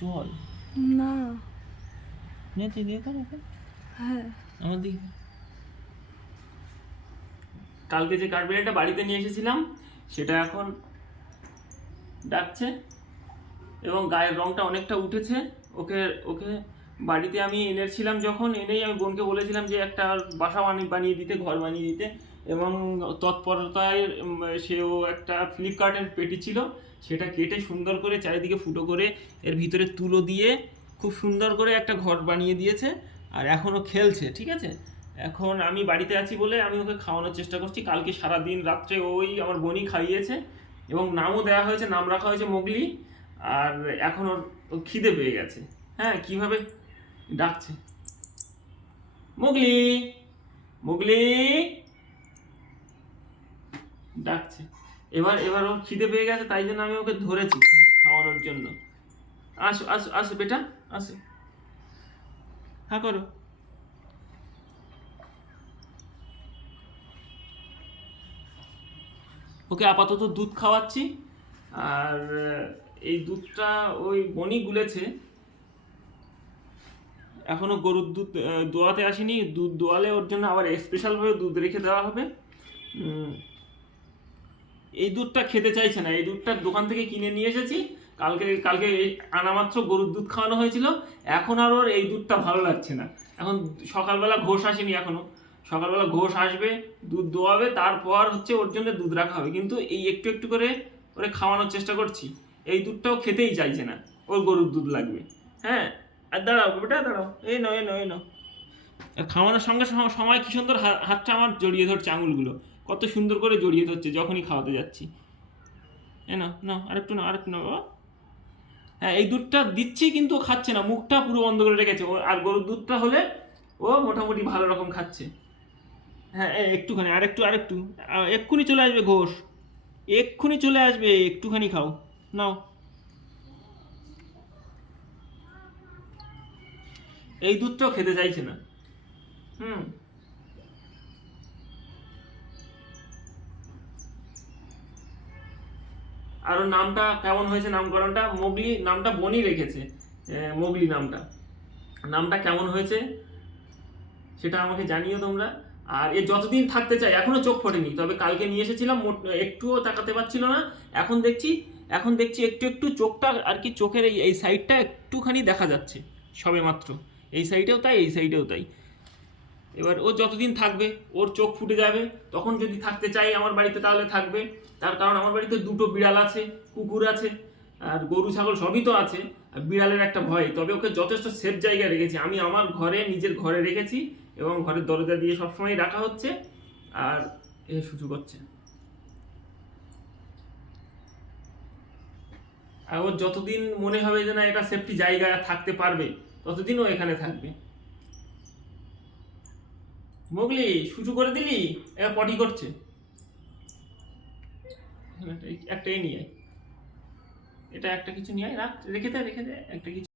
জল না। হ্যাঁ। আমার দিকে কালকে যে কাঠবিড়ালিটা বাড়িতে নিয়ে এসেছিলাম সেটা এখন ডাকছে এবং গায়ের রংটা অনেকটা উঠেছে। ওকে ওকে বাড়িতে আমি এনেছিলাম, যখন এনেই আমি বোনকে বলেছিলাম যে একটা বাসা বানিয়ে দিতে, ঘর বানিয়ে দিতে, এবং তৎপরতায় সেও একটা ফ্লিপকার্টের পেটি ছিল সেটা কেটে সুন্দর করে চারিদিকে ফুটো করে এর ভিতরে তুলো দিয়ে খুব সুন্দর করে একটা ঘর বানিয়ে দিয়েছে। আর এখনও খেলছে, ঠিক আছে। এখন আমি বাড়িতে আছি বলে আমি ওকে খাওয়ানোর চেষ্টা করছি। কালকে সারাদিন রাত্রে ওই আমার বোনই খাইয়েছে এবং নামও দেওয়া হয়েছে, নাম রাখা হয়েছে মোগলি। আর এখন ওর খিদে পেয়ে গেছে। হ্যাঁ, কিভাবে ডাকছে, মোগলি মোগলি ডাকছে। এবার এবার ওর খিদে পেয়ে গেছে, তাই জন্য আমি ওকে ধরেছি খাওয়ানোর জন্য। আসো আসো আসো বেটা, আসো, হ্যাঁ করো। ওকে আপাতত দুধ খাওয়াচ্ছি। আর এই দুধটা ওই বনি গুলেছে, এখনো গরুর দুধ দোয়াতে আসেনি। দুধ দোয়ালে ওর জন্য আবার স্পেশালভাবে দুধ রেখে দেওয়া হবে। এই দুধটা খেতে চাইছে না। এই দুধটা দোকান থেকে কিনে নিয়ে এসেছি, কালকে কালকে আনা মাত্র গরুর দুধ খাওয়ানো হয়েছিল। এখন আর ওর এই দুধটা ভালো লাগছে না। এখন সকালবেলা ঘোষ আসেনি এখনো, সকালবেলা ঘোষ আসবে, দুধ দোয়াবে, তারপর হচ্ছে ওর জন্য দুধ রাখা হবে। কিন্তু এই একটু একটু করে ওরে খাওয়ানোর চেষ্টা করছি। এই দুধটাও খেতেই চাইছে না, ওর গরুর দুধ লাগবে। হ্যাঁ, আর দাঁড়াও বেটা, দাঁড়াও, এই নাও এই নাও এই নাও। আর খাওয়ানোর সঙ্গে সঙ্গে সময় কি সুন্দর হাতটা আমার জড়িয়ে ধরছে, আঙুলগুলো কত সুন্দর করে জড়িয়ে ধরছে যখনই খাওয়াতে যাচ্ছি। এ না না, আরেকটু না, আরেকটু না বাবা। হ্যাঁ, এই দুধটা দিচ্ছি কিন্তু ও খাচ্ছে না, মুখটা পুরো বন্ধ করে রেখেছে। আর গরুর দুধটা হলে ও মোটামুটি ভালো রকম খাচ্ছে। হ্যাঁ, একটুখানি, আরেকটু আরেকটু, এক্ষুনি চলে আসবে ঘোষ, এক্ষুনি চলে আসবে, একটুখানি খাও, নাও। এই দুধটাও খেতে চাইছে না। হুম। আর ওর নামটা কেমন হয়েছে, নামকরণটা মোগলি, নামটা বনি রেখেছে। মোগলি নামটা, নামটা কেমন হয়েছে সেটা আমাকে জানিও তোমরা। আর এ যতদিন থাকতে চাই, এখনো চোখ ফোটেনি, তবে কালকে নিয়ে এসেছিলাম একটুও তাকাতে পারছিল না। এখন দেখছি, এখন দেখছি একটু একটু চোখটা আর কি, চোখের এই এই সাইডটা একটুখানি দেখা যাচ্ছে সবে মাত্র। এই সাইডেও তাই, এই সাইডেও তাই। এবার ও যতদিন থাকবে ওর চোখ ফুটে যাবে, তখন যদি থাকতে চাই আমার বাড়িতে তাহলে থাকবে। তার কারণ আমার বাড়িতে দুটো বিড়াল আছে, কুকুর আছে, আর গরু ছাগল সবই তো আছে। আর বিড়ালের একটা ভয়, তবে ওকে যথেষ্ট সেফ জায়গায় রেখেছি আমি, আমার ঘরে, নিজের ঘরে রেখেছি এবং ঘরের দরজা দিয়ে সবসময় রাখা হচ্ছে। আর এ শুরু করছে। আর ওর যতদিন মনে হবে যে না এটা সেফটি জায়গায় থাকতে পারবে, ততদিন ও এখানে থাকবে। মোগলি, শুরু করে দিলি, এবার পটি করছে। একটাই নিয়ে আয়, এটা একটা কিছু নিয়ে আয়, রাখ, রেখে দে রেখে দে, একটা কিছু।